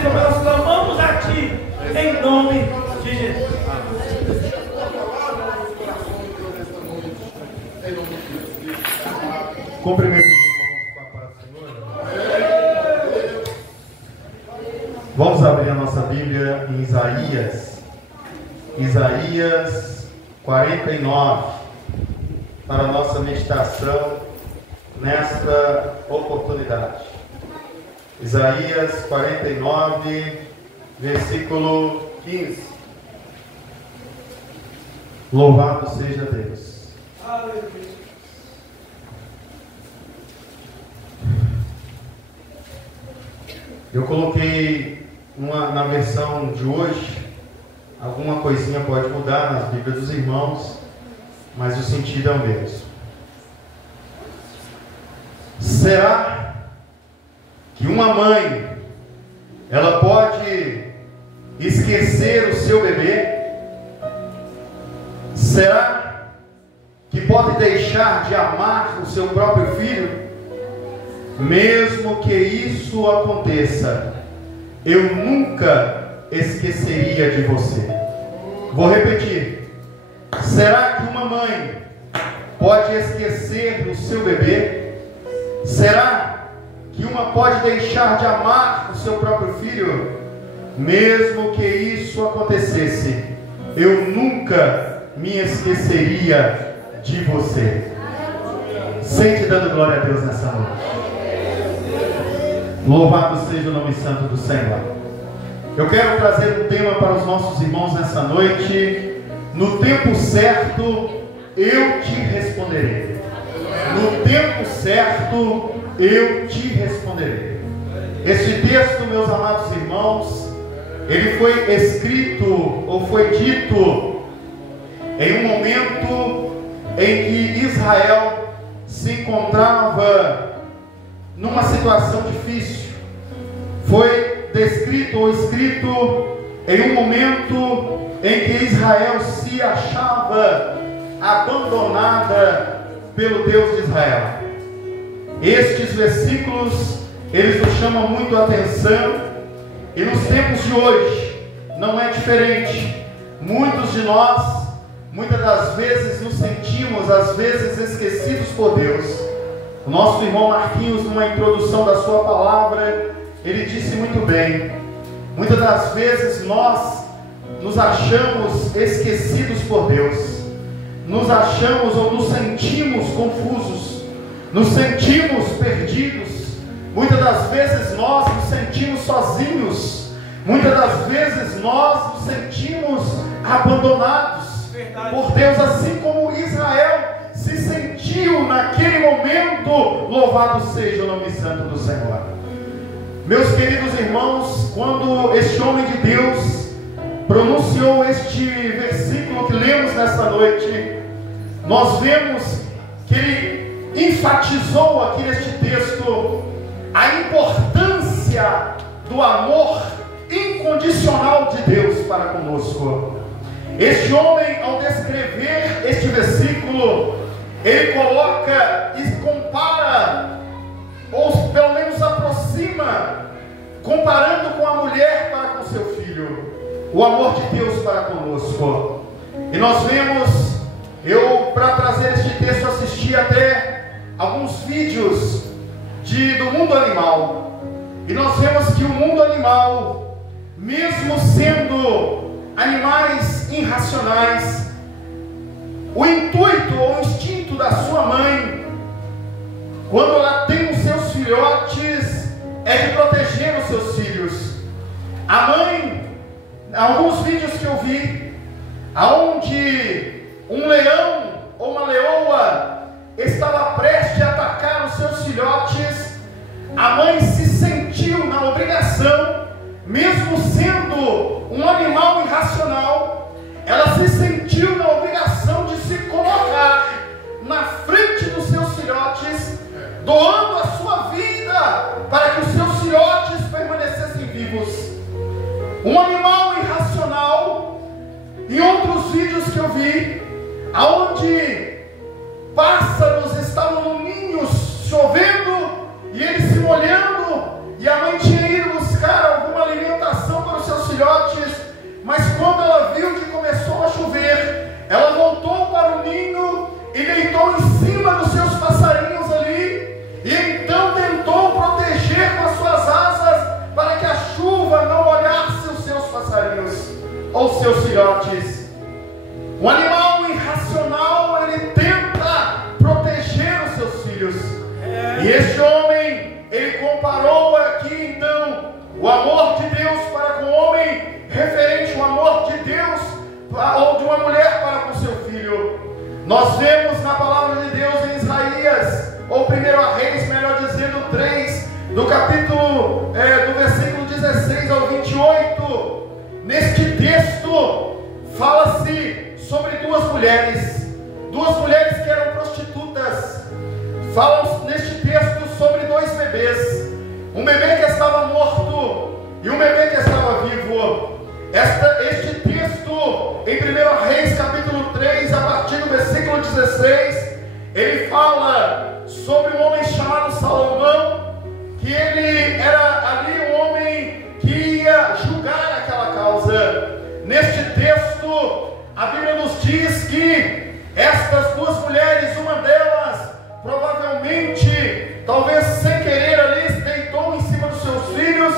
Senhor, nós clamamos a Ti, em nome de Jesus. Cumprimento os irmãos com a paz do Senhor. Vamos abrir a nossa Bíblia em Isaías 49, para a nossa meditação nesta oportunidade. Isaías 49, versículo 15. Louvado seja Deus. Aleluia. Eu coloquei na versão de hoje, alguma coisinha pode mudar nas Bíblias dos irmãos, mas o sentido é o mesmo. Será que uma mãe, ela pode esquecer o seu bebê? Será que pode deixar de amar o seu próprio filho? Mesmo que isso aconteça, eu nunca esqueceria de você. Vou repetir. Será que uma mãe pode esquecer do seu bebê? Será que uma pode deixar de amar o seu próprio filho? Mesmo que isso acontecesse, eu nunca me esqueceria de você. Sente dando glória a Deus nessa noite. Louvado seja o nome santo do Senhor. Eu quero trazer um tema para os nossos irmãos nessa noite. No tempo certo, eu te responderei. No tempo certo, eu te responderei. Este texto, meus amados irmãos, ele foi escrito ou foi dito em um momento em que Israel se encontrava numa situação difícil. Foi descrito ou escrito em um momento em que Israel se achava abandonada pelo Deus de Israel. Estes versículos, eles nos chamam muito a atenção, e nos tempos de hoje não é diferente. Muitos de nós, muitas das vezes, nos sentimos às vezes esquecidos por Deus. O nosso irmão Marquinhos, numa introdução da sua palavra, ele disse muito bem: muitas das vezes nós nos achamos esquecidos por Deus, nos achamos ou nos sentimos confusos, nos sentimos perdidos, muitas das vezes nós nos sentimos sozinhos, muitas das vezes nós nos sentimos abandonados por Deus, assim como Israel se sentiu naquele momento. Louvado seja o nome santo do Senhor. Meus queridos irmãos, quando este homem de Deus pronunciou este versículo que lemos nesta noite, nós vemos que ele enfatizou aqui neste texto a importância do amor incondicional de Deus para conosco. Este homem, ao descrever este versículo, ele coloca e compara, ou pelo menos aproxima, comparando com a mulher para com seu filho, o amor de Deus para conosco. E nós vemos, para trazer este texto, assisti até alguns vídeos do mundo animal, e nós vemos que o mundo animal, mesmo sendo animais irracionais, o intuito ou o instinto da sua mãe, quando ela tem os seus filhotes, é de proteger os seus filhos. A mãe, alguns vídeos que eu vi, aonde um leão ou uma leoa estava prestes a atacar os seus filhotes, a mãe se sentiu na obrigação, mesmo sendo um animal irracional, ela se sentiu na obrigação de se colocar na frente dos seus filhotes, doando a sua vida para que os seus filhotes permanecessem vivos. Um animal irracional. Em outros vídeos que eu vi, aonde pássaros estavam no ninho chovendo e eles se molhando, e a mãe tinha ido buscar algum alimento seus filhotes. Um animal irracional, ele tenta proteger os seus filhos. E este homem, ele comparou aqui então o amor de Deus para com o homem, referente ao amor de Deus ou de uma mulher para com seu filho. Nós vemos na palavra de Deus em Isaías, ou 1 Reis, melhor dizendo, 3, do capítulo, do versículo 16 ao 28. Neste texto, fala-se sobre duas mulheres que eram prostitutas. Fala neste texto sobre dois bebês, um bebê que estava morto e um bebê que estava vivo. Este texto, em 1 Reis, capítulo 3, a partir do versículo 16, ele fala sobre um homem chamado Salomão, que ele era ali um homem que ia julgar aquela causa. Neste texto, a Bíblia nos diz que estas duas mulheres, uma delas, provavelmente, talvez sem querer ali, se deitou em cima dos seus filhos,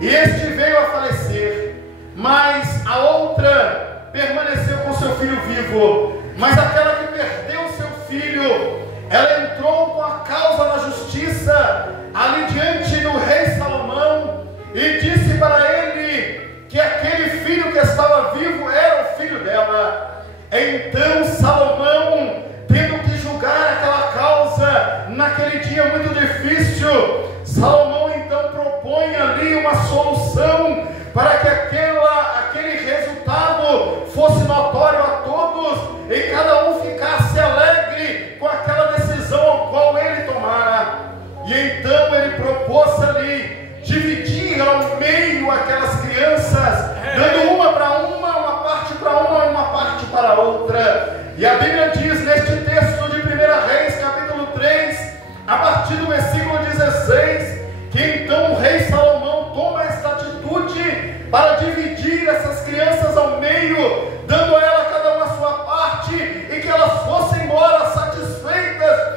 e este veio a falecer, mas a outra permaneceu com seu filho vivo. Mas aquela que perdeu seu filho, ela entrou com a causa na justiça, ali diante do rei Salomão, e disse para ele que aquele filho que estava vivo era o filho dela. Então Salomão, tendo que julgar aquela causa naquele dia muito difícil, Salomão então propõe ali uma solução para que aquele resultado fosse notório a todos e cada um ficasse alegre com aquela decisão ao qual ele tomara. E então ele propôs ali dividir ao meio aquelas crianças, dando uma para uma parte para uma e uma parte para a outra. E a Bíblia diz neste texto de 1 Reis, capítulo 3, a partir do versículo 16, que então o rei Salomão toma esta atitude para dividir essas crianças ao meio, dando a ela cada uma a sua parte, e que elas fossem embora satisfeitas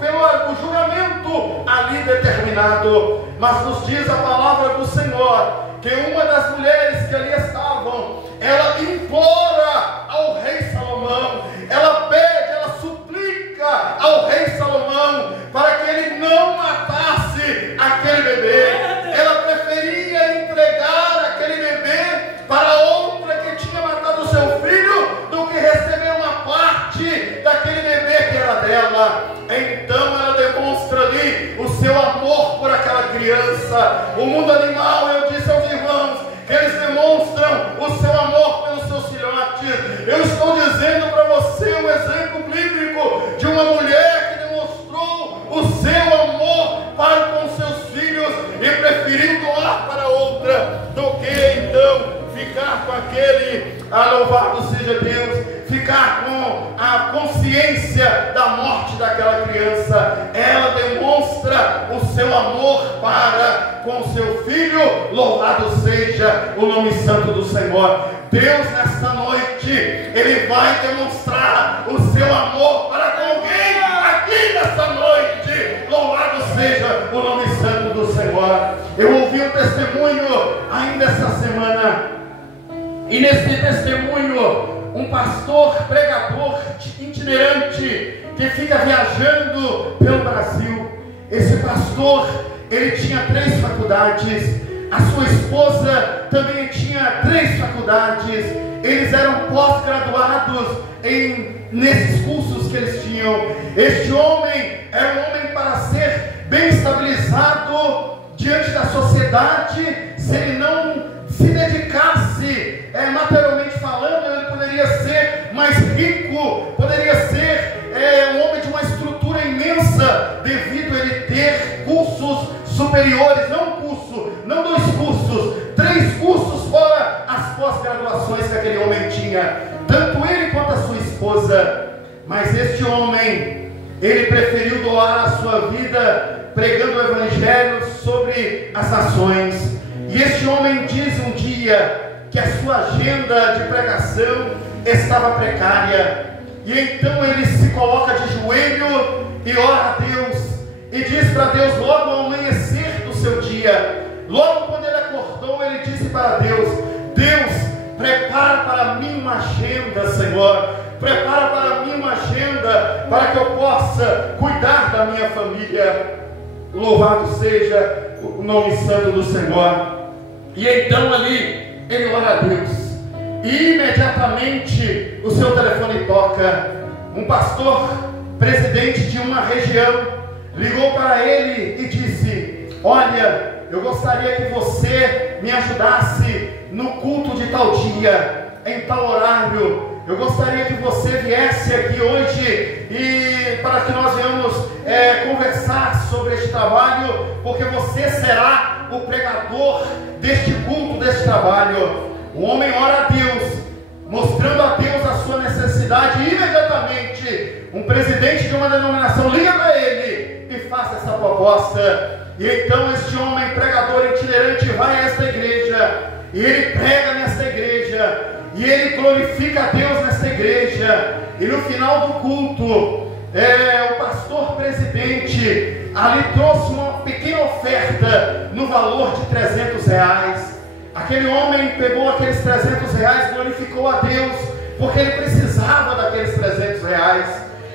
pelo juramento ali determinado. Mas nos diz a palavra do Senhor que uma das mulheres que ali estavam, ela implora ao rei Salomão, ela pede, ela suplica ao rei Salomão para que ele não matasse aquele bebê. Ela preferia entregar aquele bebê para outra que tinha matado o seu filho do que receber uma parte daquele bebê que era dela. Então ela demonstra ali o seu amor por aquela criança. O mundo animal, eu disse aos irmãos, que eles demonstram o seu amor pelos seus filhotes. Eu estou dizendo para você um exemplo bíblico de uma mulher que demonstrou o seu amor para com seus filhos e preferiu doar para outra do que então ficar com aquele, louvado seja Deus, ficar com a consciência da morte daquela criança. Ela demonstra o seu amor para com seu filho. Louvado seja o nome santo do Senhor. Deus nesta noite, Ele vai demonstrar o seu amor para com alguém aqui nesta noite. Louvado seja o nome santo do Senhor. Eu ouvi um testemunho ainda essa semana, e nesse testemunho, um pastor, pregador itinerante, que fica viajando pelo Brasil. Esse pastor, ele tinha 3 faculdades, a sua esposa também tinha 3 faculdades, eles eram pós-graduados nesses cursos que eles tinham. Este homem era um homem para ser bem estabilizado diante da sociedade. Se ele não se dedicasse materialmente falando, ele poderia ser mais rico, poderia ser um homem de uma estrutura imensa, devido a ele ter cursos superiores, não 2 cursos, 3 cursos fora as pós-graduações que aquele homem tinha, tanto ele quanto a sua esposa. Mas este homem, ele preferiu doar a sua vida pregando o evangelho sobre as nações. E este homem diz um dia que a sua agenda de pregação estava precária, e então ele se coloca de joelho e ora a Deus, e diz para Deus logo ao amanhecer do seu dia, logo quando ele acordou, ele disse para Deus: Deus, prepara para mim uma agenda, Senhor. Prepara para mim uma agenda para que eu possa cuidar da minha família. Louvado seja o nome santo do Senhor. E então ali ele ora a Deus. E imediatamente o seu telefone toca. Um pastor, presidente de uma região, ligou para ele e disse: olha, eu gostaria que você me ajudasse no culto de tal dia, em tal horário. Eu gostaria que você viesse aqui hoje e para que nós venhamos conversar sobre este trabalho, porque você será o pregador deste culto, deste trabalho. O homem ora a Deus, mostrando a Deus a sua necessidade, e imediatamente um presidente de uma denominação liga para ele e faz essa proposta. E então este homem, pregador itinerante, vai a esta igreja, e ele prega nesta igreja, e ele glorifica a Deus nesta igreja. E no final do culto, o pastor presidente ali trouxe uma pequena oferta no valor de R$300. Aquele homem pegou aqueles R$300, glorificou a Deus, porque ele precisava daqueles R$300.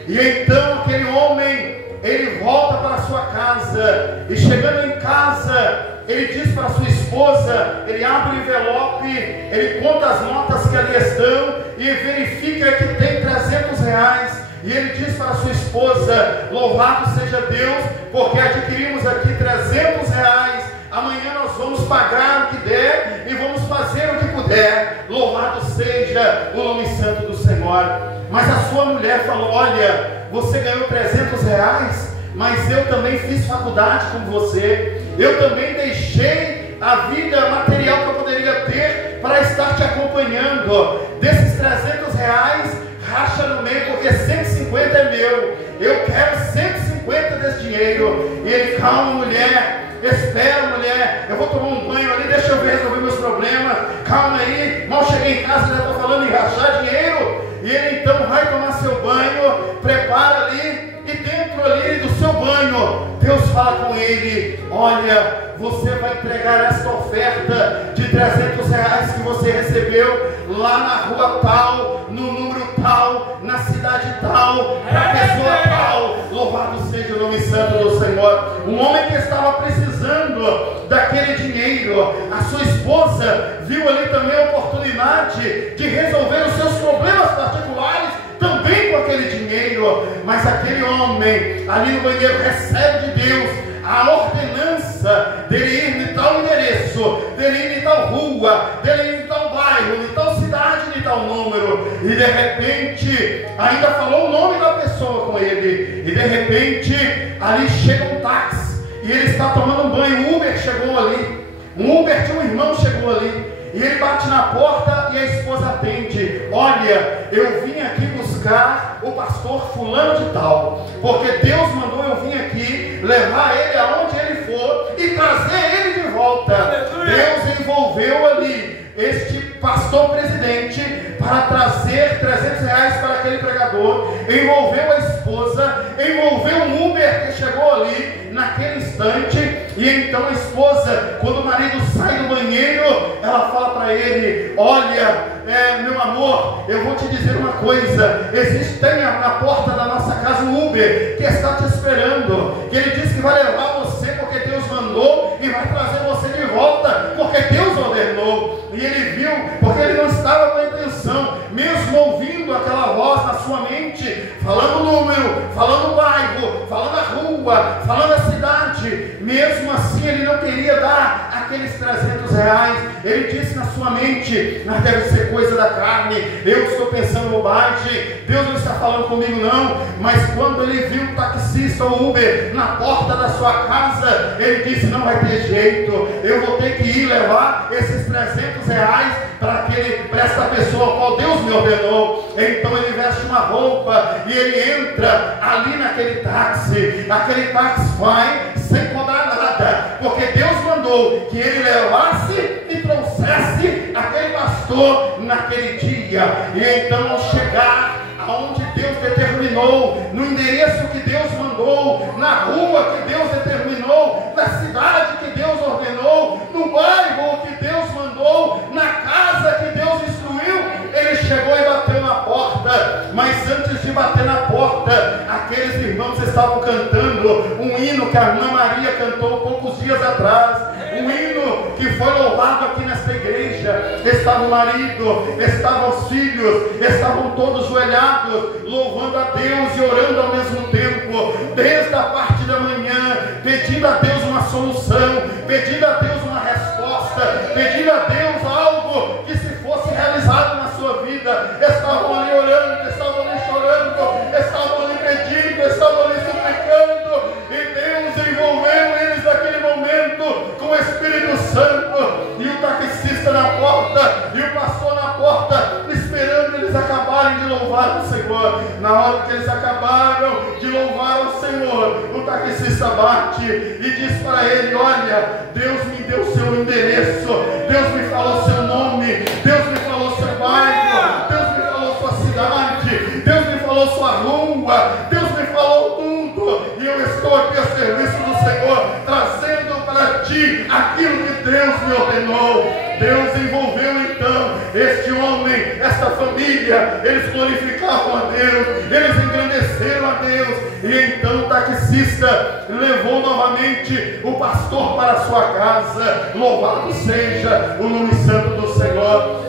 E então aquele homem, ele volta para a sua casa, e chegando em casa, ele diz para a sua esposa, ele abre o envelope, ele conta as notas que ali estão, e verifica que tem R$300, e ele diz para a sua esposa: louvado seja Deus, porque adquirimos aqui R$300, amanhã nós vamos pagar o que der, e vamos fazer o que puder, louvado seja o nome santo do Senhor. Mas a sua mulher falou: olha, você ganhou R$300, mas eu também fiz faculdade como você, eu também deixei a vida material que eu poderia ter para estar te acompanhando. Desses R$300, racha no meio, porque 150 é meu, eu quero 150 desse dinheiro. E ele: calma, mulher, espera, mulher, eu vou tomar um banho ali, deixa eu resolver meus problemas, calma aí, mal cheguei em casa, já estou falando em rachar dinheiro. E ele então vai tomar seu banho, prepara ali, e dentro ali do seu banho, Deus fala com ele: olha, você vai entregar esta oferta de R$300 que você recebeu lá na rua tal, no número tal, na cidade tal, para a pessoa tal. Louvado seja o nome santo do Senhor. Um homem que estava precisando daquele dinheiro, a sua esposa viu ali também a oportunidade de resolver os seus problemas particulares também com aquele dinheiro. Mas aquele homem ali no banheiro recebe de Deus a ordenança dele ir em tal endereço, dele ir em tal rua, dele ir em tal bairro, em tal cidade, em tal número. E de repente ainda falou o nome da pessoa com ele. E de repente ali chega um táxi, e ele está tomando um banho. O Uber chegou ali, um Uber de um irmão chegou ali, e ele bate na porta e a esposa atende: olha, eu vim aqui buscar o pastor fulano de tal, porque Deus mandou eu vir aqui levar ele aonde ele for e trazer ele de volta. Deus envolveu ali este pastor presidente para trazer R$300 para aquele pregador, envolveu a esposa, envolveu um Uber que chegou ali naquele instante. E então a esposa, quando o marido sai do banheiro, ela fala para ele: olha, meu amor, eu vou te dizer uma coisa, tem na porta da nossa casa um Uber que está te esperando, que ele disse que vai levar você porque Deus mandou, e vai trazer você de volta porque Deus ordenou. E ele viu, porque ele não estava com a intenção, mesmo ouvindo aquela voz na sua mente, falando o número, falando o bairro, falando a rua, falando a cidade, mesmo assim ele não queria dar aqueles R$300. Ele disse na sua mente: mas deve ser coisa da carne, eu estou pensando bobagem, Deus não está falando comigo não. Mas quando ele viu o taxista, o Uber, na porta da sua casa, ele disse: não vai ter jeito, eu vou ter que ir levar esses R$300 para esta pessoa a qual Deus me ordenou. Então ele veste uma roupa e ele entra ali naquele táxi. Aquele táxi vai sem cobrar nada, porque Deus mandou que ele levasse e trouxesse aquele pastor naquele dia. E então, ao chegar aonde Deus determinou, no endereço que Deus mandou, na rua que Deus determinou, na cidade que Deus ordenou, no bairro que Deus mandou, na casa que Deus instruiu, ele que a Ana Maria cantou poucos dias atrás, um hino que foi louvado aqui nesta igreja. Estava o marido, estavam os filhos, estavam todos joelhados, louvando a Deus e orando ao mesmo tempo, desde a parte da manhã, pedindo a Deus uma solução, pedindo a Deus uma resposta, pedindo a Deus algo que se fosse realizado na sua vida. Estavam ali orando, estavam ali chorando, estavam ali pedindo, estavam ali suplicando, e Deus envolveu eles naquele momento com o Espírito Santo, e o taxista na porta, e o pastor na porta, esperando eles acabarem de louvar o Senhor. Na hora que eles acabaram de louvar o Senhor, o taxista bate e diz para ele: olha, Deus me deu o seu endereço, Deus me falou seu nome, Deus me falou seu bairro, Deus me falou sua cidade, Deus me falou sua rua, Deus me falou tudo, e eu estou aqui a serviço do Senhor, trazendo para ti aquilo que Deus me ordenou. Deus envolveu então este homem, esta família, eles glorificavam a Deus, eles engrandeceram a Deus, e então o taxista levou novamente o pastor para a sua casa. Louvado seja o nome santo do Senhor.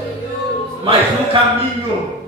Mas no caminho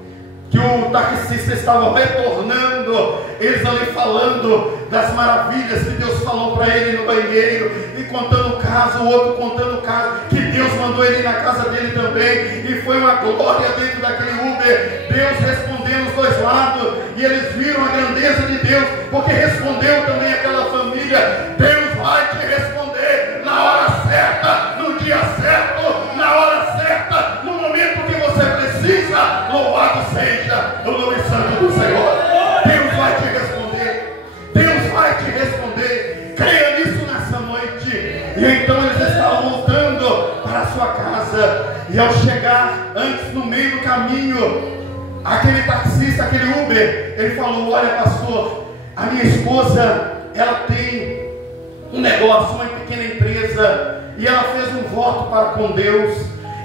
que o taxista estava retornando, eles ali falando das maravilhas que Deus falou para ele no banheiro, e contando o caso, o outro contando o caso, que Deus mandou ele ir na casa dele também, e foi uma glória dentro daquele Uber, Deus respondendo os dois lados, e eles viram a grandeza de Deus, porque respondeu também aquela família. Deus vai te responder na hora certa, no dia certo, na hora certa, no momento que você precisa. Louvado seja o nome santo do Senhor. Deus vai te responder, Deus vai te responder. Creia nisso nessa noite. E então eles estavam voltando para a sua casa, e ao chegar, antes no meio do caminho, aquele taxista, aquele Uber, ele falou: olha, pastor, a minha esposa, ela tem um negócio, uma pequena empresa, e ela fez um voto para com Deus,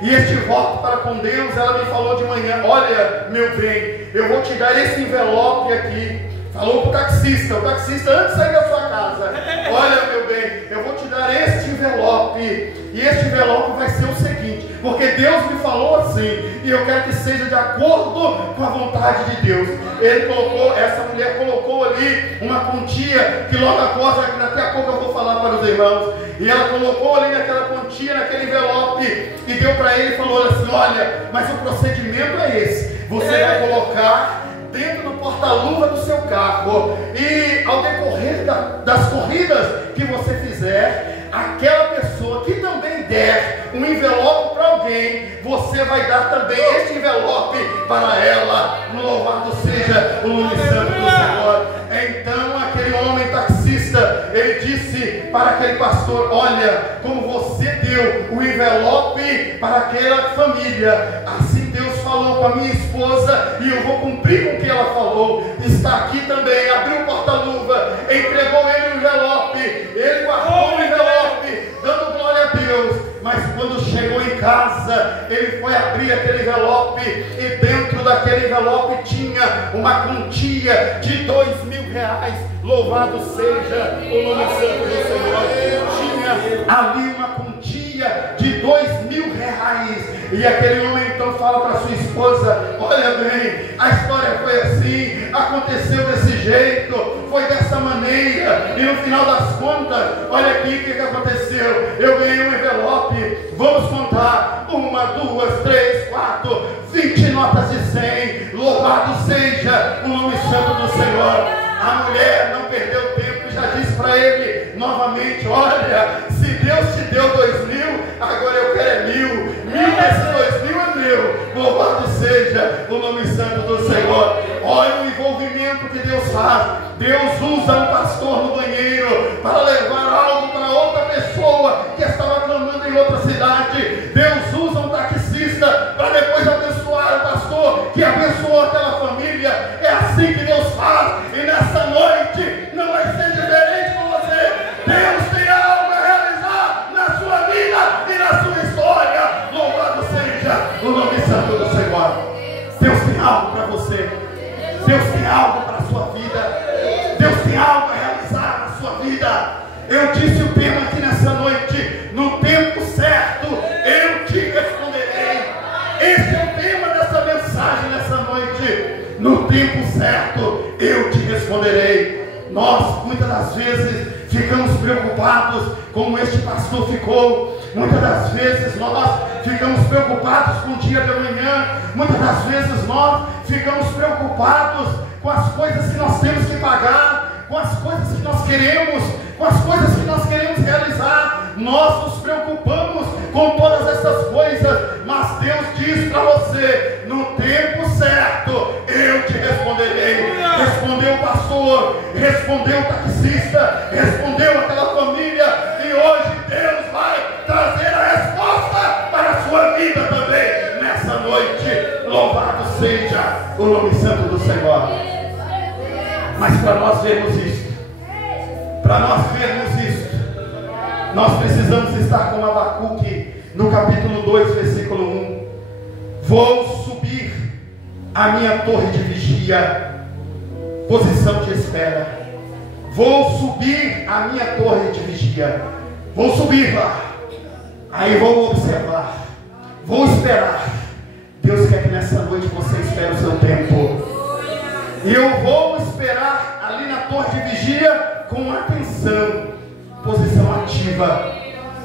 e este voto para com Deus, ela me falou de manhã: olha, meu bem, eu vou te dar esse envelope aqui. Falou para o taxista antes de sair da sua casa: olha, meu bem, eu vou te dar este envelope, e este envelope vai ser o seguinte, porque Deus me falou assim, e eu quero que seja de acordo com a vontade de Deus. Ele colocou, essa mulher colocou ali uma quantia, que logo após, daqui a pouco eu vou falar para os irmãos, e ela colocou ali naquela quantia, naquele envelope, e deu para ele e falou assim: olha, mas o procedimento é esse, você vai colocar dentro do porta-luva do seu carro, e ao decorrer das corridas que você fizer, aquela pessoa que também der um envelope para alguém, você vai dar também este envelope para ela. Louvado seja o nome santo do Senhor. Então aquele homem taxista, ele disse para aquele pastor: olha, como você deu o envelope para aquela família, assim Deus falou com a minha esposa, e eu vou cumprir com o que ela falou. Está aqui também. Abriu o porta-luva, entregou ele o envelope, ele guardou o envelope, dando glória a Deus. Mas quando chegou em casa, ele foi abrir aquele envelope, e dentro daquele envelope tinha uma quantia de R$2.000. Louvado seja o nome santo do Senhor. Tinha ali uma quantia de R$2.000. E aquele homem então fala para sua esposa: olha bem, a história foi assim, aconteceu desse jeito, foi dessa maneira, e no final das contas, olha aqui o que aconteceu. Eu ganhei um envelope, vamos contar, 1, 2, 3, 4, 20 notas de 100. Louvado seja o nome santo do Senhor. A mulher não perdeu tempo e já disse para ele novamente: olha, se Deus te deu 2.000, agora eu quero 1.000. 1.000 desses 2.000 é meu. Louvado seja o nome santo do Senhor. Olha o envolvimento que Deus faz. Deus usa um pastor no banheiro para levar algo para outra pessoa que estava clamando em outra cidade. Deus usa um taxista para depois abençoar o pastor que abençoou aquela família. É assim que Deus faz. E nessa noite não vai ser diferente com você. Deus tem algo a realizar na sua vida e na sua história. Louvado seja o nome santo do Senhor. Deus tem algo para você. Deus tem algo para a sua vida. Deus tem algo a realizar na sua vida. responderei. Nós, muitas das vezes, ficamos preocupados, como este pastor ficou. Muitas das vezes nós ficamos preocupados com o dia de amanhã. Muitas das vezes nós ficamos preocupados com as coisas que nós temos que pagar, com as coisas que nós queremos, com as coisas que nós queremos realizar. Nós nos preocupamos com todas essas coisas, mas Deus diz para você: no tempo certo eu te responderei. Respondeu o pastor, respondeu o taxista, respondeu aquela família, e hoje Deus vai trazer a resposta para a sua vida também nessa noite. Louvado seja o nome santo do Senhor. Mas para nós vermos isto, nós precisamos estar com Abacuque no capítulo 2, versículo 1. Vou subir a minha torre de vigia, posição de espera. Vou subir a minha torre de vigia. Vou subir lá. Aí vou observar. Vou esperar. Deus quer que nessa noite você espere o seu tempo. E eu vou esperar ali na torre de vigia com atenção. Posição ativa.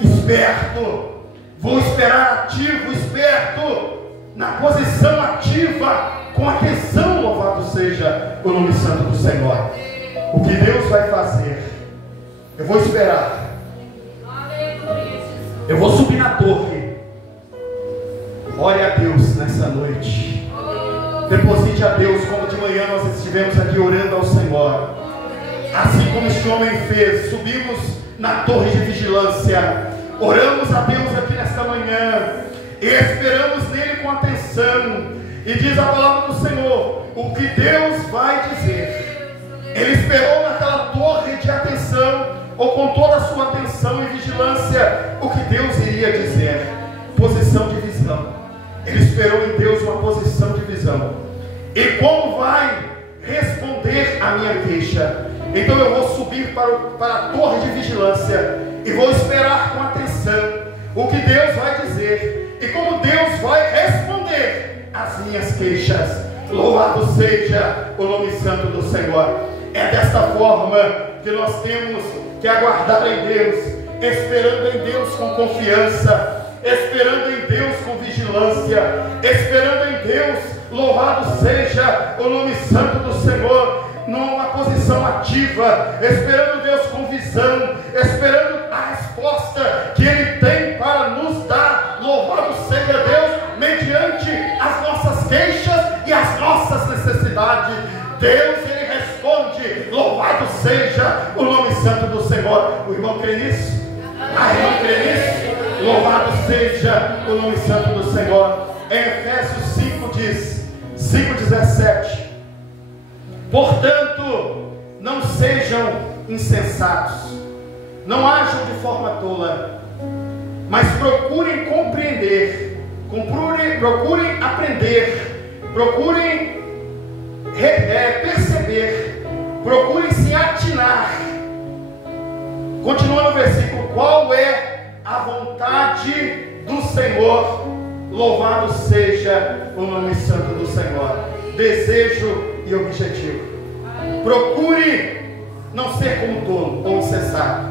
Esperto. Vou esperar ativo, esperto. Na posição ativa, com atenção. Louvado seja o nome santo do Senhor. O que Deus vai fazer, eu vou esperar. Eu vou subir na torre. Ore a Deus nessa noite. Deposite a Deus, como de manhã nós estivemos aqui orando ao Senhor. Assim como este homem fez, subimos na torre de vigilância. Oramos a Deus aqui nesta manhã e esperamos nele com atenção. E diz a palavra do Senhor, o que Deus vai dizer. Ele esperou naquela torre de atenção, ou com toda a sua atenção e vigilância, o que Deus iria dizer. Posição de visão. Ele esperou em Deus uma posição de visão. E como vai responder a minha queixa? Então eu vou subir para a torre de vigilância e vou esperar com atenção o que Deus vai dizer e como Deus vai responder às minhas queixas. Louvado seja o nome santo do Senhor. É desta forma que nós temos que aguardar em Deus, esperando em Deus com confiança, esperando em Deus com vigilância, esperando em Deus, louvado seja o nome santo do Senhor, numa posição ativa, esperando Deus com visão, esperando a resposta que Ele tem para nos dar. Louvado seja Deus, mediante as nossas queixas e as nossas necessidades. Deus, Ele responde. Louvado seja o nome santo do Senhor. O irmão crê nisso? A irmã crê nisso? Louvado seja o nome santo do Senhor. Em Efésios 5 diz, 5:17: portanto, não sejam insensatos, não ajam de forma tola, mas procurem compreender, procurem aprender, procurem perceber, procurem se atinar. Continua no versículo: qual é a vontade do Senhor? Louvado seja o nome santo do Senhor. Desejo e objetivo. Procure não ser como tolo ou insensato.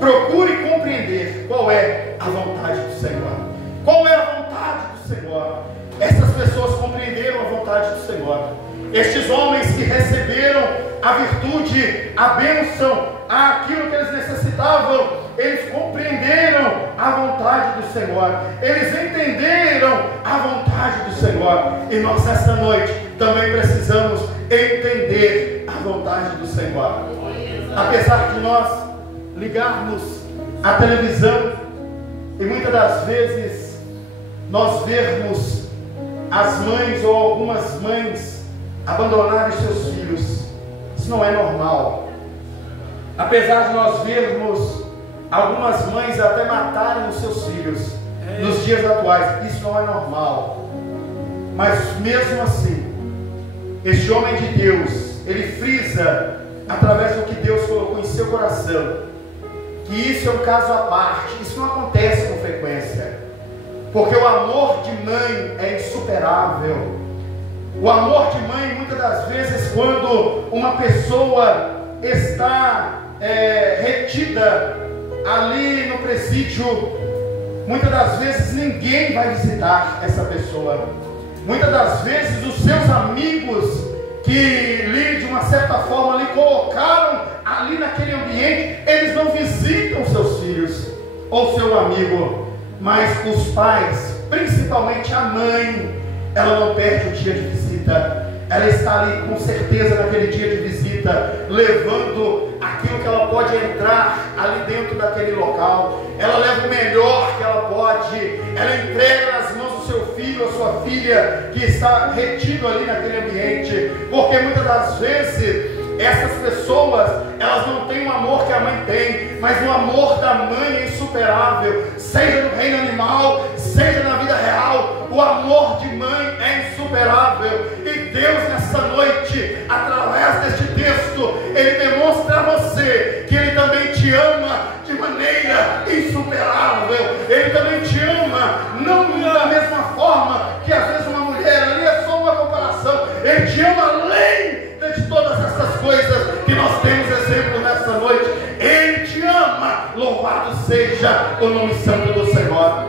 Procure compreender qual é a vontade do Senhor. Qual é a vontade do Senhor? Essas pessoas compreenderam a vontade do Senhor. Estes homens que receberam a virtude, a bênção, aquilo que eles necessitavam, eles compreenderam a vontade do Senhor, eles entenderam a vontade do Senhor. E nós esta noite também precisamos entender a vontade do Senhor. Apesar de nós ligarmos a televisão e muitas das vezes nós vermos as mães ou algumas mães abandonarem seus filhos, isso não é normal. Apesar de nós vermos algumas mães até matarem os seus filhos nos dias atuais, isso não é normal. Mas mesmo assim, este homem de Deus, ele frisa através do que Deus colocou em seu coração, que isso é um caso à parte, isso não acontece com frequência, porque o amor de mãe é insuperável. O amor de mãe, muitas das vezes, quando uma pessoa está retida ali no presídio, muitas das vezes ninguém vai visitar essa pessoa. Muitas das vezes os seus amigos que lhe, de uma certa forma, lhe colocaram ali naquele ambiente, eles não visitam seus filhos ou seu amigo. Mas os pais, principalmente a mãe, ela não perde o dia de visita. Ela está ali com certeza naquele dia de visita, levando aquilo que ela pode entrar ali dentro daquele local. Ela leva o melhor que ela pode. Ela entrega nas mãos do seu filho ou sua filha que está retido ali naquele ambiente. Porque muitas das vezes essas pessoas, elas não têm o amor que a mãe tem, mas o amor da mãe é insuperável, seja no reino animal, seja na vida real. O amor de mãe é insuperável. E Deus, nessa noite, através deste texto, Ele demonstra a você que Ele também te ama de maneira insuperável. Ele também te ama, não da mesma forma que às vezes uma mulher, ali é só uma comparação. Ele te ama além de todas essas coisas que nós temos exemplo nessa noite. Ele te ama. Louvado seja o nome santo do Senhor.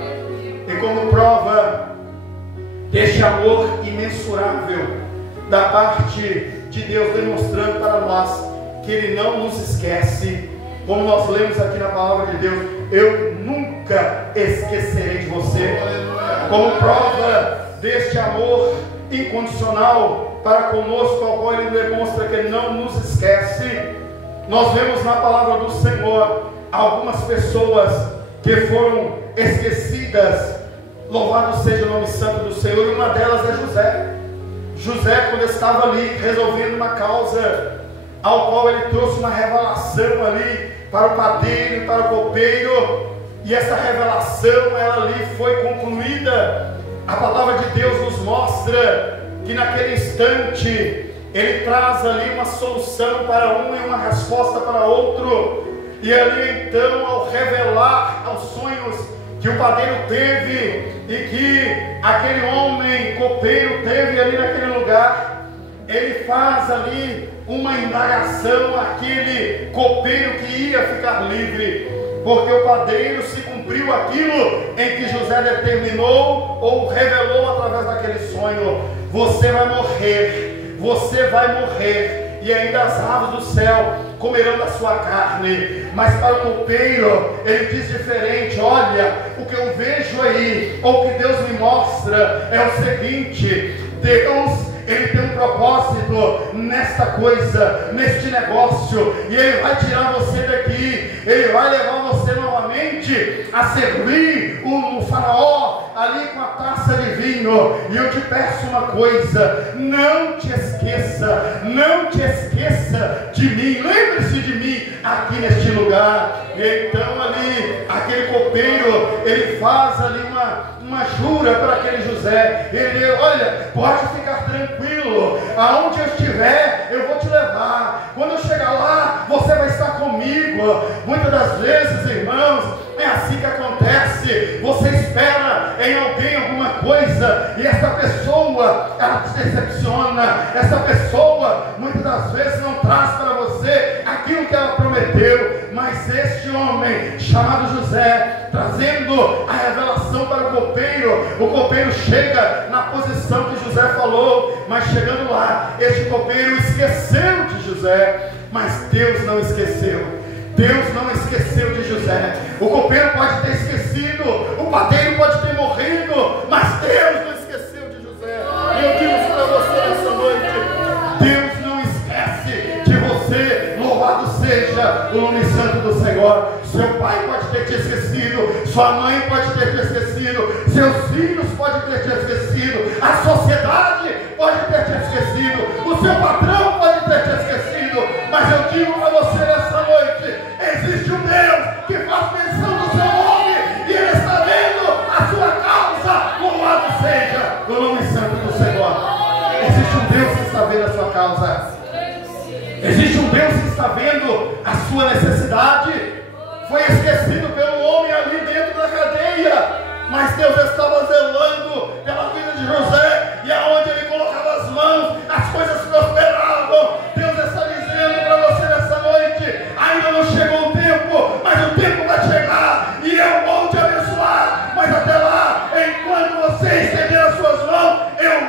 E como prova deste amor imensurável da parte de Deus, demonstrando para nós que Ele não nos esquece, como nós lemos aqui na palavra de Deus: eu nunca esquecerei de você. Como prova deste amor incondicional para conosco, ao qual Ele demonstra que Ele não nos esquece, nós vemos na palavra do Senhor algumas pessoas que foram esquecidas. Louvado seja o nome santo do Senhor. E uma delas é José. José, quando estava ali resolvendo uma causa, ao qual ele trouxe uma revelação ali para o padeiro e para o copeiro, e essa revelação, ela ali foi concluída. A palavra de Deus nos mostra que naquele instante Ele traz ali uma solução para um e uma resposta para outro. E ali então, ao revelar aos sonhos que o padeiro teve e que aquele homem copeiro teve ali naquele lugar, ele faz ali uma indagação àquele copeiro que ia ficar livre, porque o padeiro, se cumpriu aquilo em que José determinou ou revelou através daquele sonho: você vai morrer, você vai morrer, e ainda as aves do céu comerão da sua carne. Mas para o copeiro, ele diz diferente: olha, o que eu vejo aí, ou o que Deus me mostra, é o seguinte: Deus, Ele tem um propósito nesta coisa, neste negócio, e Ele vai tirar você daqui, Ele vai levar você novamente a servir o faraó ali com a taça de vinho. E eu te peço uma coisa: não te esqueça, não te esqueça de mim, lembre-se de mim aqui neste lugar. E então ali, aquele copeiro, ele faz ali uma jura para aquele José. Ele: olha, pode ficar tranquilo, aonde eu estiver, eu vou te levar. Quando eu chegar lá, você vai estar comigo. Muitas das vezes, irmãos, é assim que acontece. Você espera em alguém alguma coisa, e essa pessoa, ela te decepciona. Essa pessoa, muitas das vezes, não traz para você aquilo que ela prometeu. Mas este homem, chamado José, trazendo a revelação para o copeiro chega na posição que José falou. Mas chegando lá, este copeiro esqueceu de José. Mas Deus não esqueceu. Deus não esqueceu de José. O copeiro pode ter esquecido, o padeiro pode ter morrido, mas Deus não esqueceu de José. E eu digo isso para você nessa noite: Deus não esquece de você. Louvado seja o nome santo do Senhor. Seu pai pode ter te esquecido, sua mãe pode ter te esquecido, seus filhos podem ter te esquecido, a sociedade pode ter te esquecido, o seu patrão pode ter te esquecido. Mas eu digo para você nessa noite: existe um Deus que faz menção do seu nome, e Ele está vendo a sua causa. Louvado seja o nome santo do Senhor. Existe um Deus que está vendo a sua causa. Existe um Deus que está vendo a sua necessidade. Foi esquecido pelo homem ali dentro da cadeia, mas Deus estava zelando pela vida de José, e aonde ele colocava as mãos,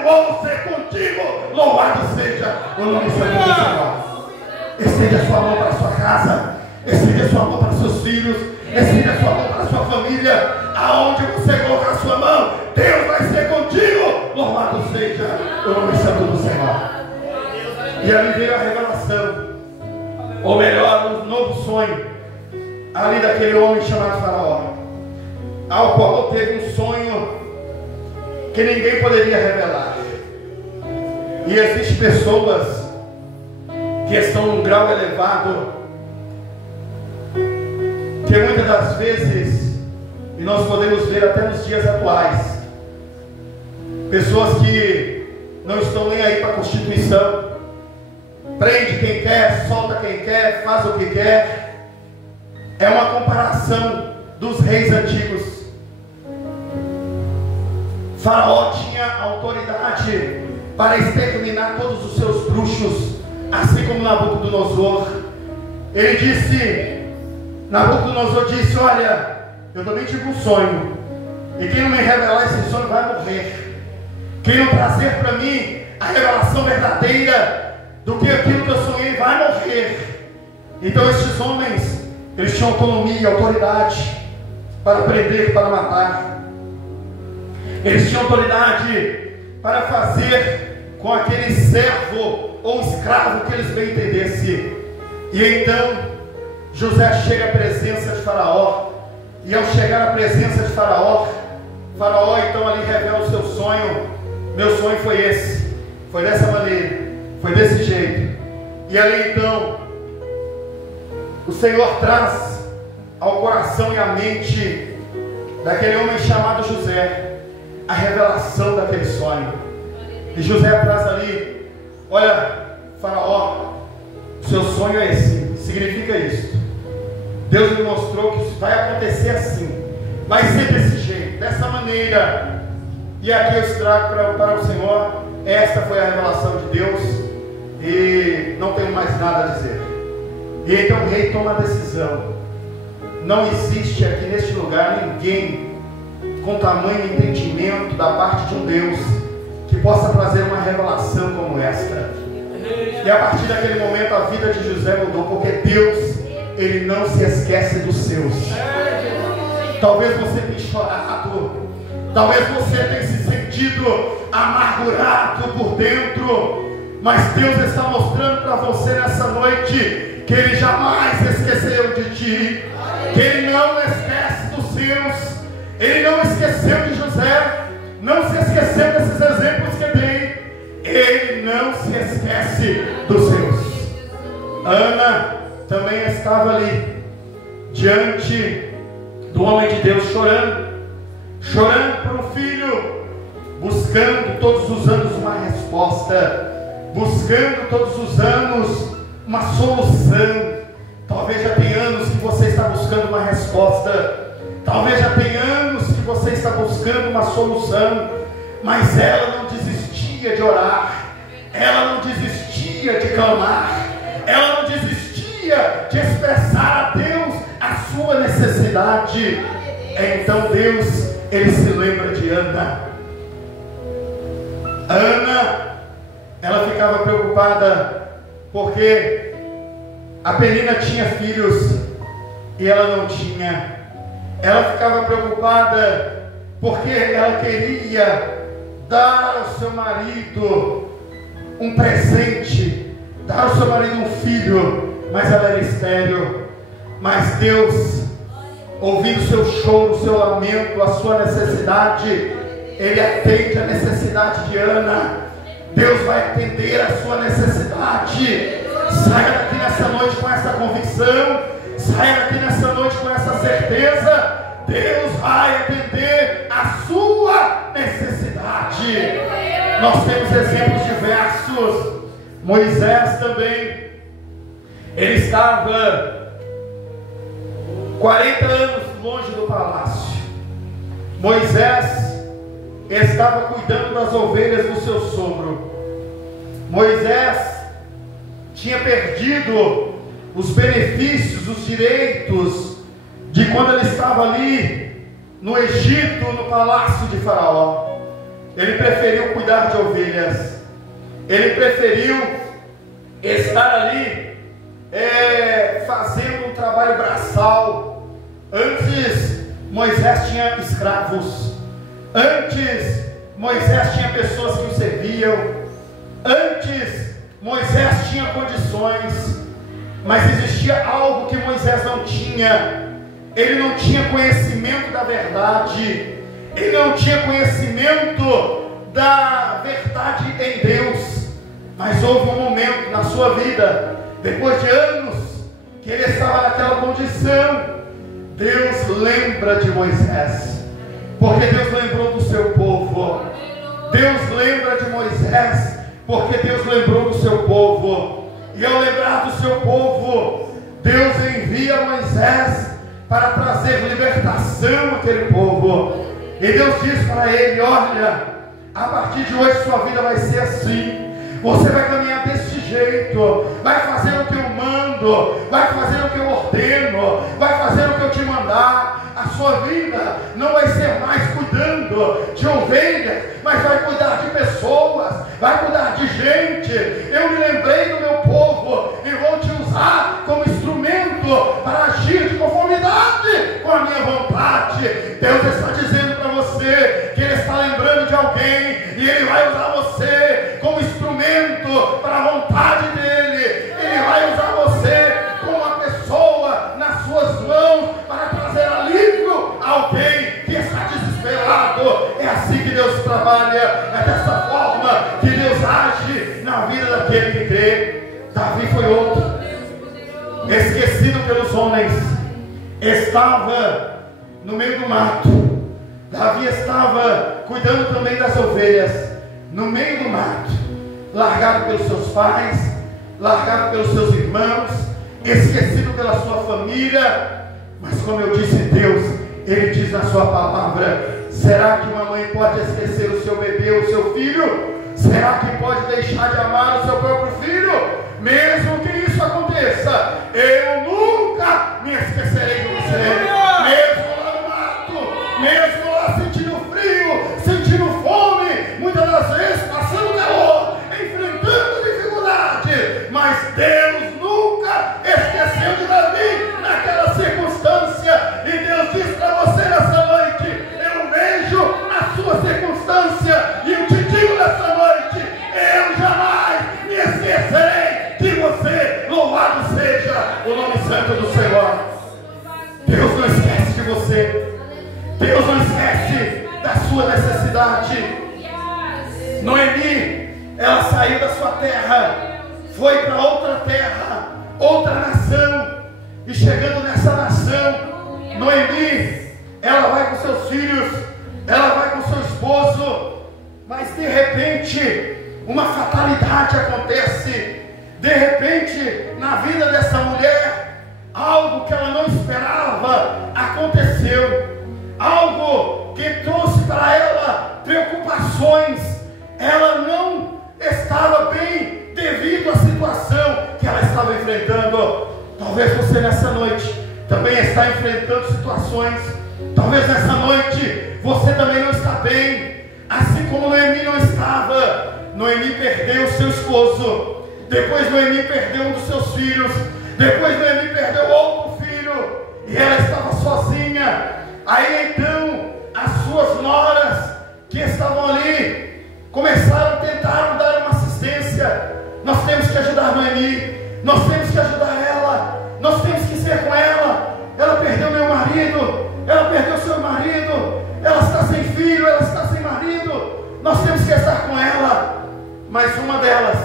vou ser contigo. Louvado seja o nome santo do Senhor. Estende a sua mão para a sua casa, estende a sua mão para os seus filhos, estende a sua mão para a sua família. Aonde você colocar a sua mão, Deus vai ser contigo. Louvado seja o nome santo do Senhor. E ali veio a revelação, ou melhor, um novo sonho, ali daquele homem chamado Faraó, ao qual teve um sonho que ninguém poderia revelar. E existem pessoas que estão num grau elevado, que muitas das vezes, e nós podemos ver até nos dias atuais, pessoas que não estão nem aí para a Constituição, prende quem quer, solta quem quer, faz o que quer. É uma comparação dos reis antigos. Faraó tinha autoridade para exterminar todos os seus bruxos, assim como Nabucodonosor. Nabucodonosor disse: olha, eu também tive um sonho, e quem não me revelar esse sonho vai morrer. Quem não trazer para mim a revelação verdadeira do que aquilo que eu sonhei vai morrer. Então estes homens, eles tinham autonomia, autoridade para prender, para matar. Eles tinham autoridade para fazer com aquele servo ou escravo que eles bem entendessem. E então José chega à presença de Faraó, e ao chegar à presença de Faraó então ali revela o seu sonho. Meu sonho foi esse, foi dessa maneira, foi desse jeito. E ali então o Senhor traz ao coração e à mente daquele homem chamado José a revelação daquele sonho. E José traz ali: olha, Faraó, o seu sonho é esse, significa isso. Deus me mostrou que isso vai acontecer assim, vai ser desse jeito, dessa maneira. E aqui eu trago para o Senhor, esta foi a revelação de Deus, e não tenho mais nada a dizer. E então o rei toma a decisão. Não existe aqui neste lugar ninguém com tamanho entendimento da parte de um Deus que possa trazer uma revelação como esta. E a partir daquele momento a vida de José mudou, porque Deus, Ele não se esquece dos seus. Talvez você tenha chorado, talvez você tenha se sentido amargurado por dentro, mas Deus está mostrando para você nessa noite que Ele jamais esqueceu de ti, que Ele não esquece dos seus. Ele não esqueceu de José, não se esqueceu desses exemplos que eu dei. Ele não se esquece dos seus. Ana também estava ali diante do homem de Deus, chorando por um filho, buscando todos os anos uma resposta, buscando todos os anos uma solução. Talvez já tenha anos que você está buscando uma resposta, talvez já tenha anos que você está buscando uma solução, mas ela não desistia de orar, ela não desistia de clamar, ela não desistia de expressar a Deus a sua necessidade. Então Deus, Ele se lembra de Ana. Ana, ela ficava preocupada porque a Penina tinha filhos e ela não tinha. Ela ficava preocupada porque ela queria dar ao seu marido um presente, dar ao seu marido um filho, mas ela era estéril. Mas Deus, ouvindo o seu choro, o seu lamento, a sua necessidade, Ele atende a necessidade de Ana. Deus vai atender a sua necessidade. Saia daqui nessa noite com essa convicção, saia daqui nessa noite com essa certeza. Deus vai atender a sua necessidade. Nós temos exemplos diversos. Moisés também, ele estava 40 anos longe do palácio. Moisés estava cuidando das ovelhas do seu sogro. Moisés tinha perdido os benefícios, os direitos de quando ele estava ali no Egito, no palácio de Faraó. ele preferiu cuidar de ovelhas, ele preferiu estar ali fazendo um trabalho braçal. Antes Moisés tinha escravos, antes Moisés tinha pessoas que o serviam, antes Moisés tinha condições, mas existia algo que Moisés não tinha. Ele não tinha conhecimento da verdade, ele não tinha conhecimento da verdade em Deus. Mas houve um momento na sua vida, depois de anos, que ele estava naquela condição. Deus lembra de Moisés, porque Deus lembrou do seu povo. Deus lembra de Moisés, porque Deus lembrou do seu povo. E ao lembrar do seu povo, Deus envia Moisés para trazer libertação àquele povo. E Deus diz para ele: olha, a partir de hoje sua vida vai ser assim. Você vai caminhar desse jeito, vai fazer o que eu mando, vai fazer o que eu ordeno, vai fazer o que eu te mandar. A sua vida não vai ser mais cuidando de ovelhas, mas vai cuidar de pessoas, vai cuidar de gente. Eu me lembrei do meu povo e vou te usar como instrumento para agir de conformidade com a minha vontade. Deus está dizendo para você que Ele está lembrando de alguém e Ele vai usar você como instrumento para a vontade dEle. Ele vai usar você como uma pessoa nas suas mãos para trazer alívio a alguém que está desesperado. É assim que Deus trabalha, é dessa forma que Deus age na vida daquele que crê. Davi foi outro, esquecido pelos homens, estava no meio do mato. Davi estava cuidando também das ovelhas, no meio do mato, largado pelos seus pais, largado pelos seus irmãos, esquecido pela sua família. Mas como eu disse, Deus, Ele diz na sua palavra: será que uma mãe pode esquecer o seu bebê ou o seu filho? Será que pode deixar de amar o seu próprio filho? Mesmo que isso aconteça, eu nunca me esquecerei de você. Mesmo lá no mato, mesmo lá sentindo frio, sentindo fome, muitas das vezes passando calor, enfrentando dificuldade, mas Deus nunca esqueceu de Davi naquela circunstância. E Deus diz para você nessa noite: eu vejo a sua circunstância e eu te digo nessa noite: eu jamais me esquecerei de você. Louvado seja o nome santo do Senhor. Deus não esquece de você, Deus não esquece da sua necessidade. Noemi, ela saiu da sua terra, foi para outra terra, outra nação, e chegando nessa nação, Noemi, ela vai com seus filhos, ela vai com seu esposo, mas de repente uma fatalidade acontece. De repente, na vida dessa mulher, algo que ela não esperava aconteceu, algo que trouxe para ela preocupações. Ela não estava bem devido à situação que ela estava enfrentando. Talvez você nessa noite também está enfrentando situações. Talvez nessa noite você também não está bem, assim como Noemi não estava. Noemi perdeu seu esposo, depois Noemi perdeu um dos seus filhos, depois Noemi perdeu outro filho, e ela estava sozinha. Aí então as suas noras que estavam ali começaram a tentar dar uma assistência. Nós temos que ajudar Noemi, nós temos que ajudar ela, nós temos que ser com ela. Ela perdeu meu marido, ela perdeu seu marido, ela está sem filho, ela está sem marido, nós temos que estar com ela. Mas uma delas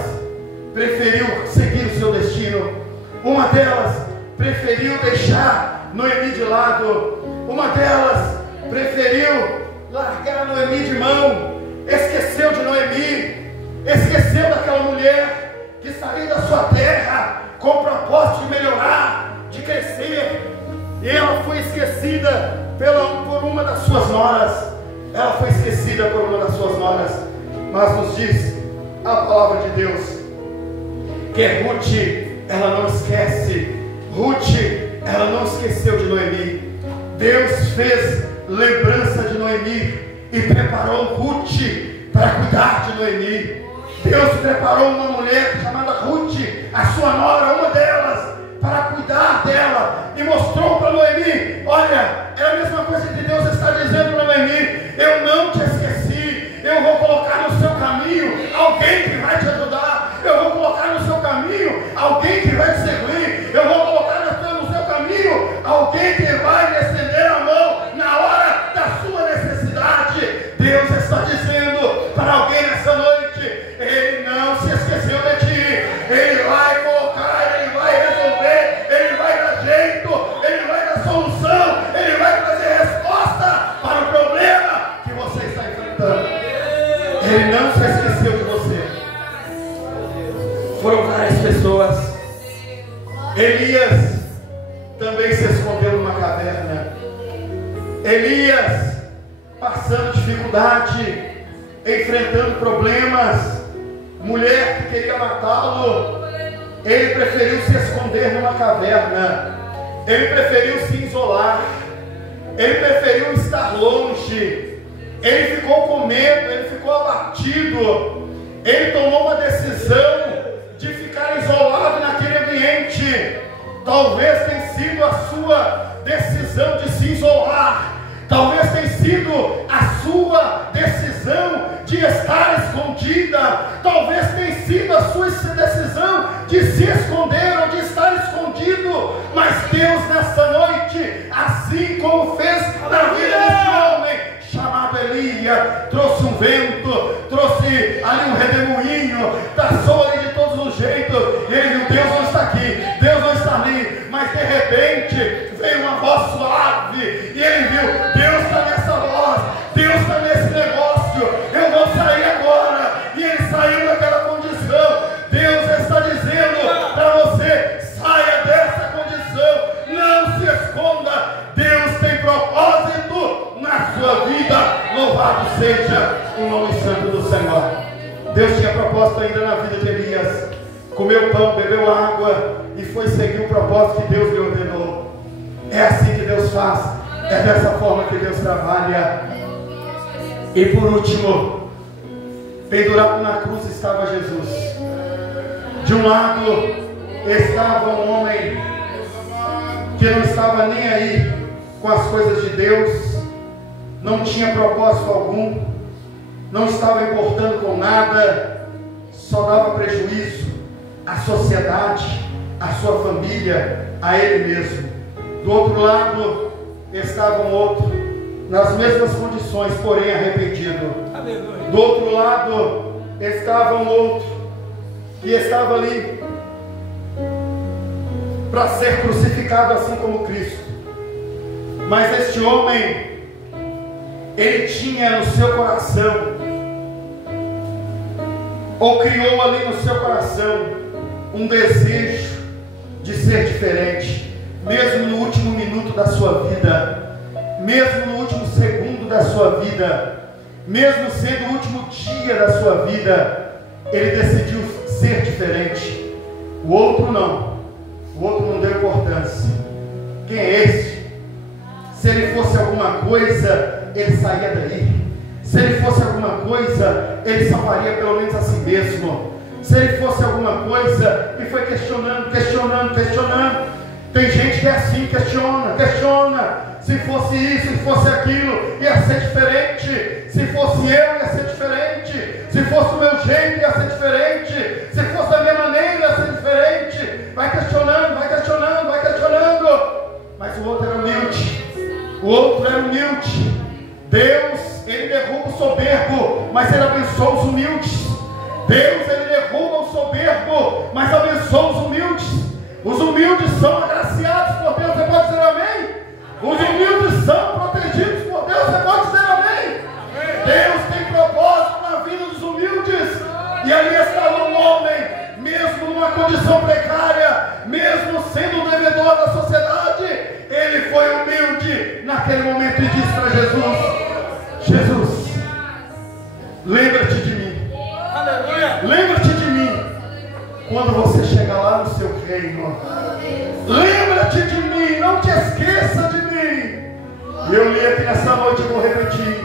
preferiu seguir o seu destino, uma delas preferiu deixar Noemi de lado, uma delas preferiu largar Noemi de mão, esqueceu de Noemi, esqueceu daquela mulher que saiu da sua terra com o propósito de melhorar, de crescer, e ela foi esquecida por uma das suas noras. Ela foi esquecida por uma das suas noras. Mas nos diz a palavra de Deus que Ruth, ela não esquece. Ruth, ela não esqueceu de Noemi. Deus fez lembrança de Noemi e preparou Ruth para cuidar de Noemi. Deus preparou uma mulher chamada Ruth, a sua nora, uma delas, para cuidar dela, e mostrou para Noemi: olha, é a mesma coisa que Deus está dizendo para Noemi: eu não te esqueci, eu vou colocar no seu caminho alguém que vai te ajudar, eu vou colocar no seu caminho alguém que vai te servir, eu vou colocar no seu caminho alguém que vai lhe estender a mão na hora da sua necessidade. Deus está dizendo para alguém nessa noite: Ele não se esqueceu de ti, Ele vai colocar, Ele vai resolver, Ele vai dar jeito, Ele vai dar solução, Ele vai trazer resposta para o problema que você está enfrentando. Ele não se esqueceu de você. Foram várias pessoas. Elias também se escondeu numa caverna. Elias passando dificuldade, enfrentando problemas, mulher que queria matá-lo, ele preferiu se esconder numa caverna, ele preferiu se isolar, ele preferiu estar longe, ele ficou com medo, ele ficou abatido, ele tomou uma decisão de ficar isolado naquele ambiente. Talvez tenha sido a sua decisão de se isolar, talvez tenha sido a sua decisão de estar escondida, talvez tenha sido a sua decisão de se esconder ou de estar escondido, mas Deus nessa noite, assim como fez na vida desse homem chamado Elias, trouxe um vento, trouxe ali um redemoinho, taçou ali de todos os jeitos, e ele viu: Deus não está aqui, Deus não está ali, mas de repente veio uma voz suave, e ele viu: Deus está nessa voz, Deus está nesse negócio, eu vou sair agora, e ele saiu daquela condição. Deus está dizendo para você: saia dessa condição, não se esconda, Deus tem propósito na sua vida, louvado seja o nome santo do Senhor. Deus tinha propósito ainda na vida de Elias, comeu pão, bebeu água e foi seguir o propósito que Deus lhe ordenou. É assim que Deus faz, é dessa forma que Deus trabalha. E por último, pendurado na cruz estava Jesus. De um lado estava um homem que não estava nem aí com as coisas de Deus, não tinha propósito algum, não estava importando com nada, só dava prejuízo à sociedade, à sua família, a ele mesmo. Do outro lado estava um outro, nas mesmas condições, porém arrependido. Aleluia. Do outro lado estava um outro que estava ali para ser crucificado assim como Cristo. Mas este homem, ele tinha no seu coração, ou criou ali no seu coração, um desejo de ser diferente, mesmo no último minuto da sua vida, mesmo no último segundo da sua vida, mesmo sendo o último dia da sua vida, ele decidiu ser diferente. O outro não deu importância. Quem é esse? Se ele fosse alguma coisa, ele saía daí. Se ele fosse alguma coisa, ele salvaria pelo menos a si mesmo. Se ele fosse alguma coisa, e foi questionando. Tem gente que é assim, questiona. Se fosse isso, se fosse aquilo, ia ser diferente. Se fosse eu, ia ser diferente. Se fosse o meu jeito, ia ser diferente. Se fosse da minha maneira, ia ser diferente. Vai questionando. Mas o outro era humilde. Deus, ele derruba o soberbo, mas ele abençoa os humildes. Deus, ele derruba o soberbo, mas abençoa os humildes. Os humildes são agraciados por Deus, você pode dizer amém? Os humildes são protegidos por Deus, você pode dizer amém? Deus tem propósito na vida dos humildes. E ali estava um homem, mesmo numa condição precária, mesmo sendo um devedor da sociedade, ele foi humilde naquele momento e disse para Jesus: lembra-te de mim. Lembra-te de mim quando você chegar lá no seu reino. Lembra-te de mim, não te esqueça de mim. E eu li aqui nessa noite e vou repetir: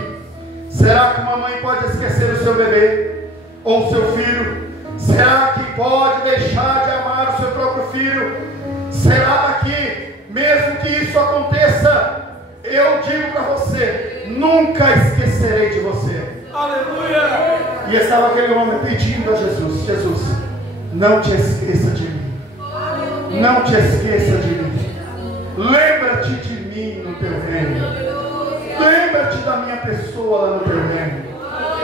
Será que uma mãe pode esquecer o seu bebê ou o seu filho? Será que pode deixar de amar o seu próprio filho? Será que, mesmo que isso aconteça, eu digo para você, nunca esquecerei de você. Aleluia! E estava aquele homem pedindo a Jesus: Jesus, não te esqueça de mim. Não te esqueça de mim. Lembra-te de mim no teu reino. Lembra-te da minha pessoa lá no teu reino.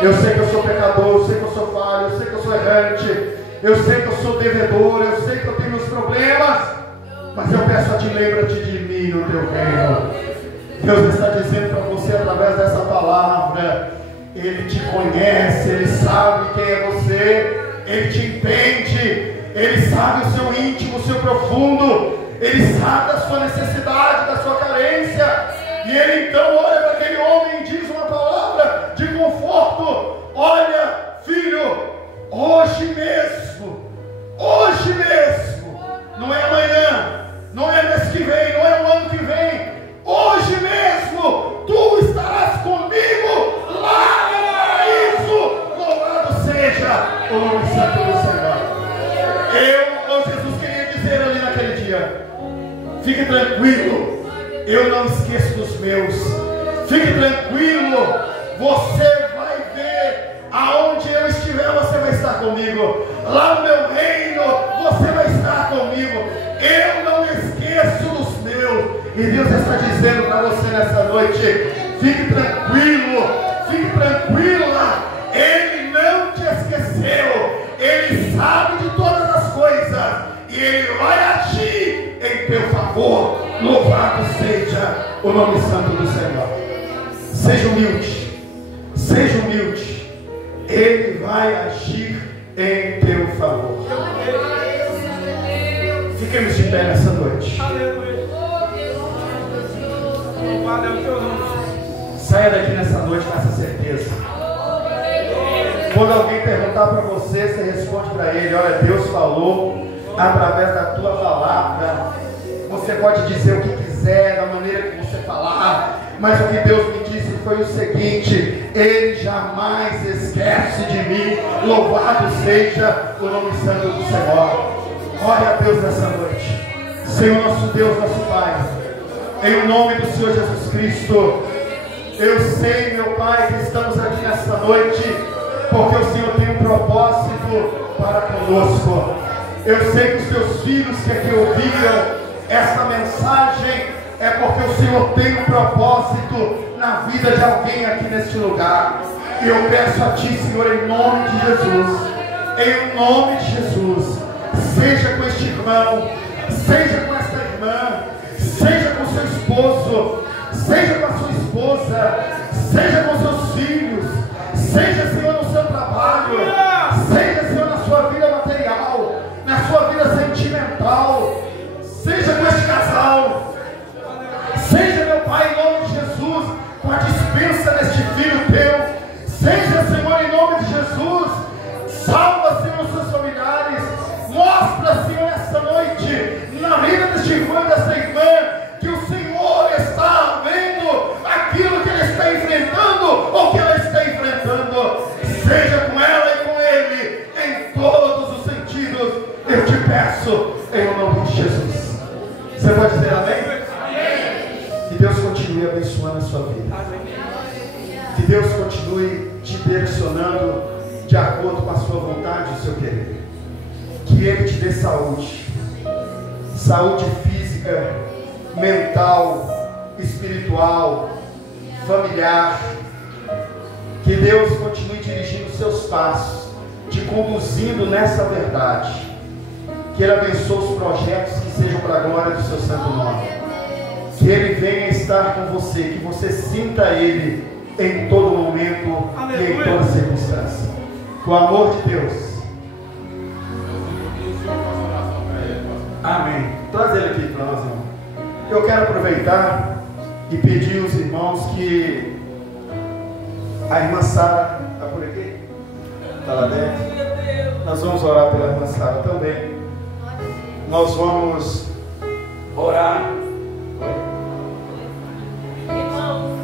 Eu sei que eu sou pecador, eu sei que eu sou falho, eu sei que eu sou errante, eu sei que eu sou devedor, eu sei que eu tenho meus problemas, mas eu peço a ti, lembra-te de mim no teu reino. Deus está dizendo para você através dessa palavra: Ele te conhece, Ele sabe quem é você, Ele te entende, Ele sabe o seu íntimo, o seu profundo, Ele sabe da sua necessidade, da sua carência. E Ele então olha para aquele homem e diz uma palavra de conforto: olha, filho, hoje mesmo, não é amanhã, não é mês que vem, não é o ano que vem, hoje mesmo, tu estarás comigo lá no paraíso. Louvado seja o nome santo do Senhor. Jesus queria dizer ali naquele dia: fique tranquilo, eu não esqueço dos meus. Fique tranquilo, você vai ver, aonde eu estiver, você vai estar comigo. Lá no meu reino, você vai estar comigo. Eu não esqueço dos meus. E Deus está dizendo para você nessa noite: fique tranquilo, fique tranquila. Ele não te esqueceu. Ele sabe de todas as coisas e Ele vai agir em teu favor. Louvado seja o nome santo do Senhor. Seja humilde, seja humilde. Ele vai agir em teu favor. Fiquemos de pé nessa noite. Saia daqui nessa noite com essa certeza. Quando alguém perguntar para você, você responde para ele: olha, Deus falou através da tua palavra. Você pode dizer o que quiser, da maneira que você falar, mas o que Deus me disse foi o seguinte: Ele jamais esquece de mim. Louvado seja o nome santo do Senhor. Ore a Deus nessa noite. Senhor nosso Deus, nosso Pai, em nome do Senhor Jesus Cristo, eu sei, meu Pai, que estamos aqui nessa noite porque o Senhor tem um propósito para conosco. Eu sei que os teus filhos que aqui ouviram esta mensagem é porque o Senhor tem um propósito na vida de alguém aqui neste lugar. E eu peço a Ti, Senhor, em nome de Jesus, seja com este irmão, seja com esta irmã, seja com seu esposo, seja com a sua esposa, seja com seus filhos, seja, Senhor, no seu trabalho, seja, Senhor, na sua vida material, na sua vida sentimental, seja com este casal, seja, meu Pai, em nome de Jesus, com a dispensa deste filho teu, seja, Senhor, em nome de Jesus, salva, Senhor, os seus familiares, mostra, Senhor, esta noite, na vida deste irmão e desta irmã, que o Senhor está vendo aquilo que ele está enfrentando, ou que ela está enfrentando, seja com ela e com ele, em todos os sentidos, eu te peço, em nome de Jesus. Você pode dizer amém? Que Deus continue abençoando a sua vida. Que Deus continue te direcionando de acordo com a sua vontade e o seu querer. Que Ele te dê saúde. Saúde física, mental, espiritual, familiar. Que Deus continue dirigindo os seus passos, te conduzindo nessa verdade. Que Ele abençoe os projetos que sejam para a glória do seu santo nome. Que Ele venha estar com você, que você sinta Ele em todo momento. Aleluia. E em toda circunstância. Com o amor de Deus. Amém. Traz ele aqui para nós, irmão. Eu quero aproveitar e pedir aos irmãos que a irmã Sara está por aqui? Está lá dentro? Nós vamos orar pela irmã Sara também. Nós vamos orar. Irmãos,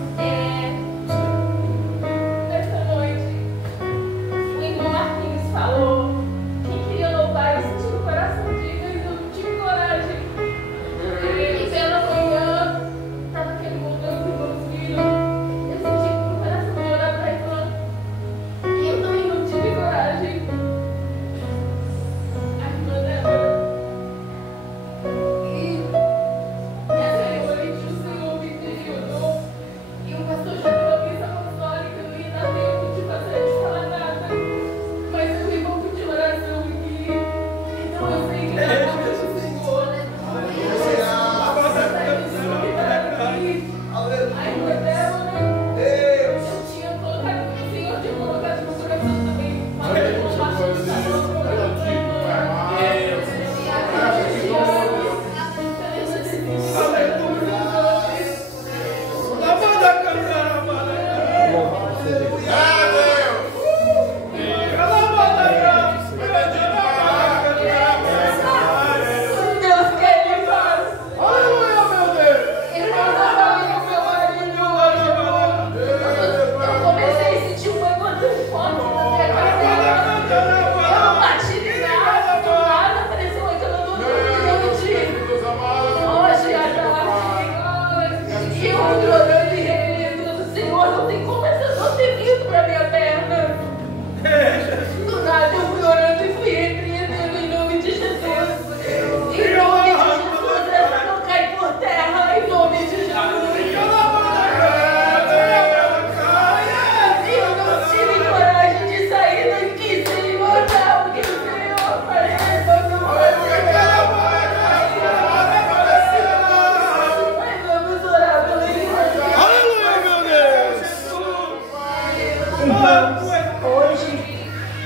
Irmãos, hoje,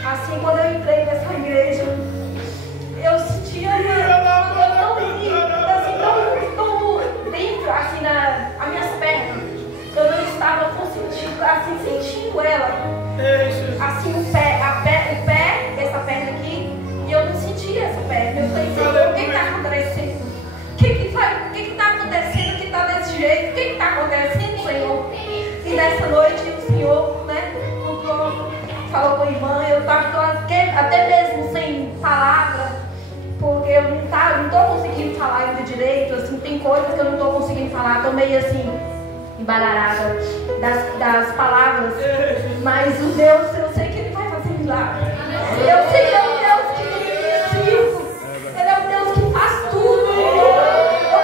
assim, quando eu entrei nessa igreja, eu sentia tão dentro, assim, as minhas pernas. Eu não estava sentindo ela. Assim, o pé, essa perna aqui, e eu não sentia essa perna. Eu falei, Senhor, o que está acontecendo? O que está acontecendo que está desse jeito? O que está acontecendo, Senhor? E nessa noite o Senhor, né, falou com a irmã, eu estava até mesmo sem palavra, porque eu não estou conseguindo falar ainda direito, assim, tem coisas que eu não estou conseguindo falar, estou meio assim, embaralhada das palavras, mas o Deus, eu sei que Ele vai fazer milagre. Eu sei que é o Deus que me sirvo, Ele é o Deus que faz tudo. Eu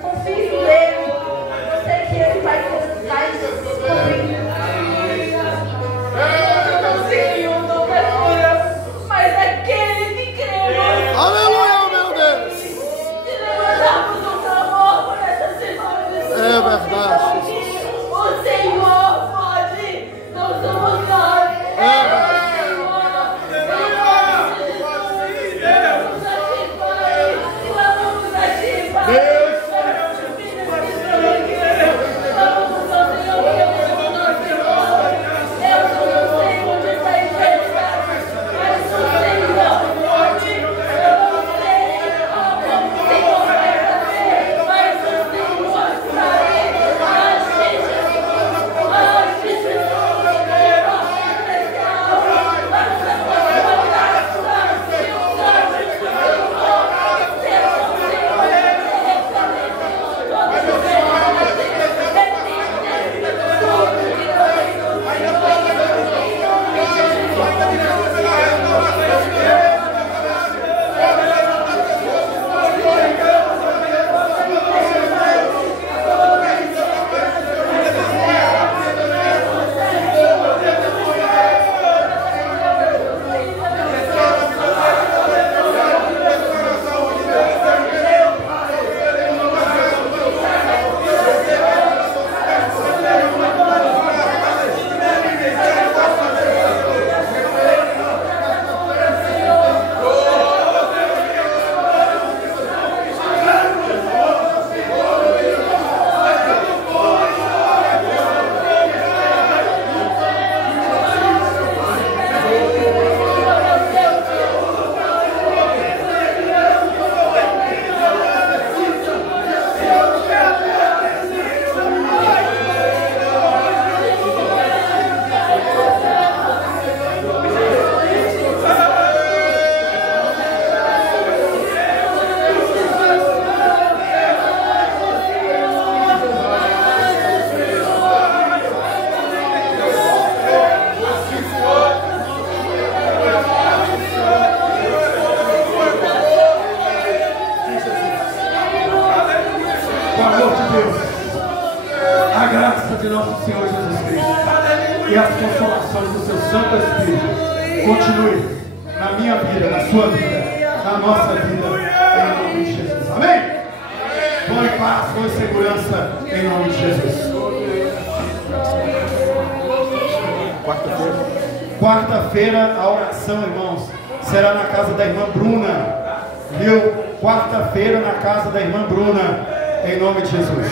confio nele. Eu sei que Ele vai descobrir. Eu não sei o nome, mas aquele que crê. Aleluia, meu Deus. Que levantamos um clamor por essa semana. É verdade. O Senhor pode, não somos nós. de nosso Senhor Jesus Cristo e as consolações do seu Santo Espírito continue na minha vida, na sua vida, na nossa vida, em nome de Jesus. Amém? Vão em paz, vão em segurança, em nome de Jesus. Quarta-feira, a oração, irmãos, será na casa da irmã Bruna. Viu? Quarta-feira na casa da irmã Bruna, em nome de Jesus.